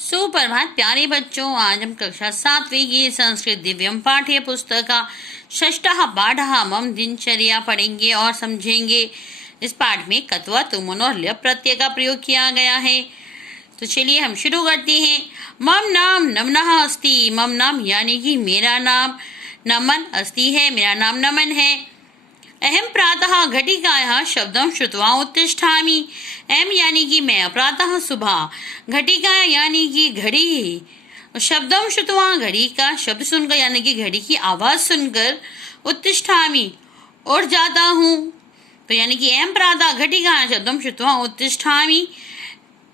सुप्रभात प्यारे बच्चों, आज हम कक्षा 7वीं की संस्कृत दिव्यम पाठ्य पुस्तक का षष्ठः पाठः मम दिनचर्या पढ़ेंगे और समझेंगे। इस पाठ में कत्वा तुमुन और ल्यप प्रत्यय का प्रयोग किया गया है। तो चलिए हम शुरू करते हैं। मम नाम नमनः अस्ति। मम नाम यानी कि मेरा नाम, नमन अस्ति है, मेरा नाम नमन है। अहम प्रातः घटिकायाः शब्दं श्रुत्वा उत्तिष्ठामि। अहम यानी कि मैं, प्रातः सुबह, घटिका यानी कि घड़ी, शब्दं श्रुत्वा घड़ी का शब्द सुनकर यानी कि घड़ी की आवाज सुनकर, उत्तिष्ठामि उठ जाता हूँ। तो यानी कि अहम प्रातः घटिकायाः शब्दं श्रुत्वा उत्तिष्ठामि,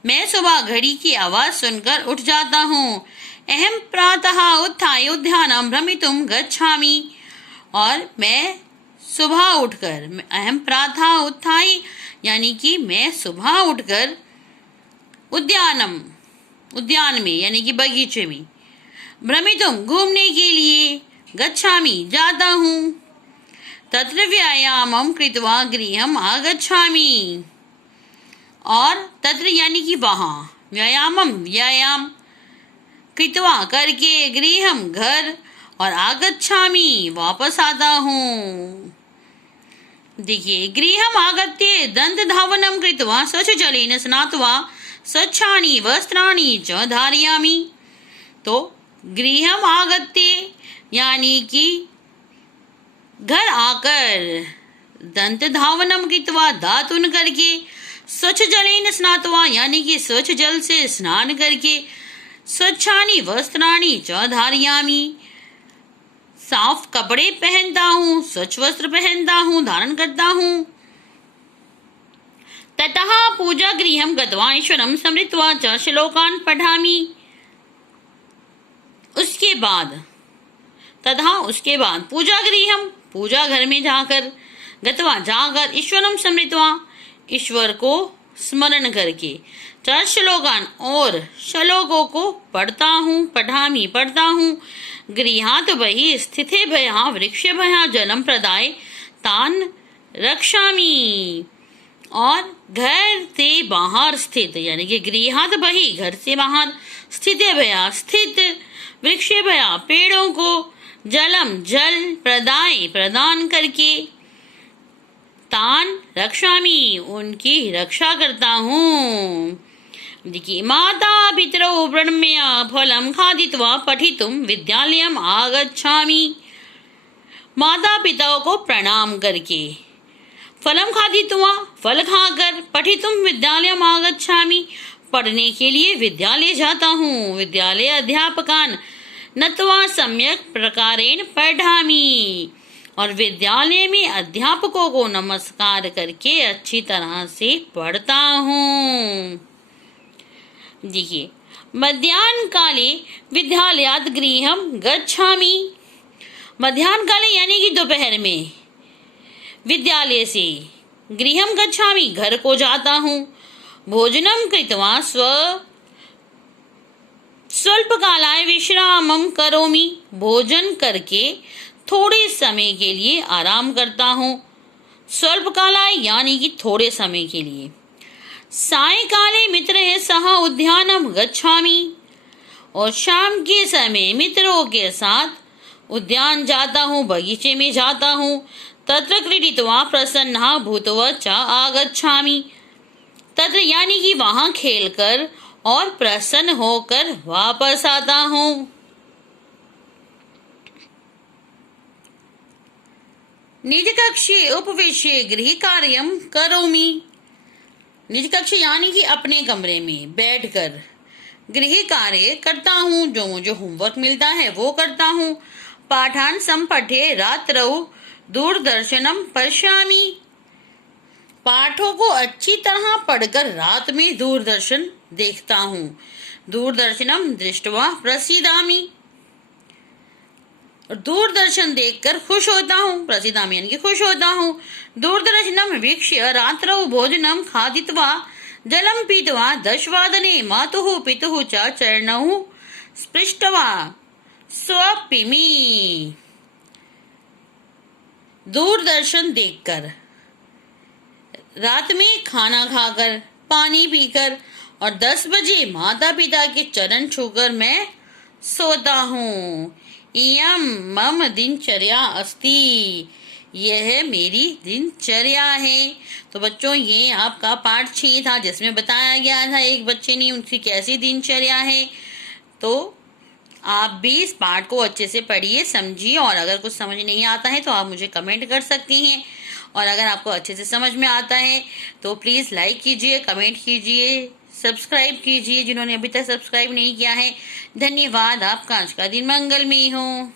मैं सुबह घड़ी की आवाज सुनकर उठ जाता हूँ। अहम प्रातः उत्थाय उद्यानं भ्रमितुं गच्छामि, और मैं सुबह उठकर, अहम प्रातः उत्थाय यानी कि मैं सुबह उठकर उद्यान में यानी कि बगीचे में, भ्रमितुम घूमने के लिए, गच्छामि जाता हूँ, तत्र व्यायामं कृत्वा गृहम् आगच्छामि, और तत्र यानी कि वहाँ, व्यायाम कृत्वा करके, गृहम घर, और आगच्छामि वापस आता हूँ। देखिए, गृहम आगत्य दंत धावनम कृत्वा स्वच्छ जलेन स्नात्वा स्वच्छानि वस्त्राणि च धारयामि। तो गृहम आगत्य यानी कि घर आकर, दंत धावनम कृत्वा दातुन करके, स्वच्छ जलेन स्नात्वा यानी कि स्वच्छ जल से स्नान करके, स्वच्छानि वस्त्राणि च धारयामि, साफ कपड़े पहनता हूँ, स्वच्छ वस्त्र पहनता हूँ, धारण करता हूँ। ततः पूजा गृहं गत्वा ईश्वरं स्मृत्वा च श्लोकान् पठामि। उसके बाद पूजा गृहं, पूजा घर में जाकर, गत्वा जाकर, ईश्वरं स्मृत्वा ईश्वर को स्मरण करके, च श्लोकान् और श्लोकों को पढ़ता हूँ। गृहात् बहिः स्थितेभ्यः वृक्षेभ्यः जलं प्रदाय तान् रक्षामि, और घर से बाहर स्थित यानी कि गृहात् बहिः घर से बाहर, स्थितेभ्यः स्थित, वृक्षेभ्यः पेड़ों को, जल प्रदाय प्रदान करके, तान रक्षामि उनकी रक्षा करता हूँ। देखिए, माता पितरौ प्रणम्य फलं खादित्वा पठितुं विद्यालयम् आगच्छामि। माता पिताओं को प्रणाम करके, फलं खादित्वा फल खाकर, पठितुं विद्यालयम् आगच्छामि पढ़ने के लिए विद्यालय जाता हूँ। विद्यालय अध्यापकान् नत्वा सम्यक प्रकारेण पठामि, और विद्यालय में अध्यापकों को नमस्कार करके अच्छी तरह से पढ़ता हूँ। देखिए, मध्याह्न काले विद्यालयात् गृहं गच्छामि। मध्याह्न काले यानी कि दोपहर में, विद्यालय से गृहं गच्छामि घर को जाता हूँ। भोजनं कृत्वा स्वल्पकालाय विश्रामं करोमि। भोजन करके थोड़े समय के लिए आराम करता हूँ। स्वल्पकालाय यानी कि थोड़े समय के लिए। सायंकाले मित्रैः सह उद्यानं गच्छामि, और शाम के समय मित्रों के साथ उद्यान जाता हूँ, बगीचे में जाता हूँ। तत्र क्रीडित्वा प्रसन्नः भूत्वा च आगच्छामि। तत्र यानी कि वहाँ खेलकर और प्रसन्न होकर वापस आता हूँ। निज कक्षे उपविश्य गृह कार्यं करोमि। निज कक्ष यानी कि अपने कमरे में बैठकर गृह कार्य करता हूँ, जो मुझे होमवर्क मिलता है वो करता हूँ। पाठान संपठे रात्रौ दूरदर्शनम पश्यामि। पाठों को अच्छी तरह पढ़कर रात में दूरदर्शन देखता हूँ। दूरदर्शनम दृष्ट्वा प्रसीदामि, दूरदर्शन देखकर खुश होता हूँ। प्रसीदामि यानी कि खुश होता हूँ। दूरदर्शनम वीक्ष्य रात्रौ भोजनं खादित्वा जलं पीत्वा 10 वादने मातुः पितुः च चरणौ स्पृष्ट्वा स्वपिमि। दूरदर्शन देखकर, रात में खाना खाकर, पानी पीकर और 10 बजे माता पिता के चरण छूकर मैं सोता हूँ। इयम मम दिनचर्या अस्ति, यह मेरी दिनचर्या है। तो बच्चों, ये आपका पाठ 6 था, जिसमें बताया गया था एक बच्चे ने उनकी कैसी दिनचर्या है। तो आप भी इस पाठ को अच्छे से पढ़िए, समझिए, और अगर कुछ समझ नहीं आता है तो आप मुझे कमेंट कर सकती हैं। और अगर आपको अच्छे से समझ में आता है तो प्लीज़ लाइक कीजिए, कमेंट कीजिए, सब्सक्राइब कीजिए जिन्होंने अभी तक सब्सक्राइब नहीं किया है। धन्यवाद। आपका आज का दिन मंगलमय हो।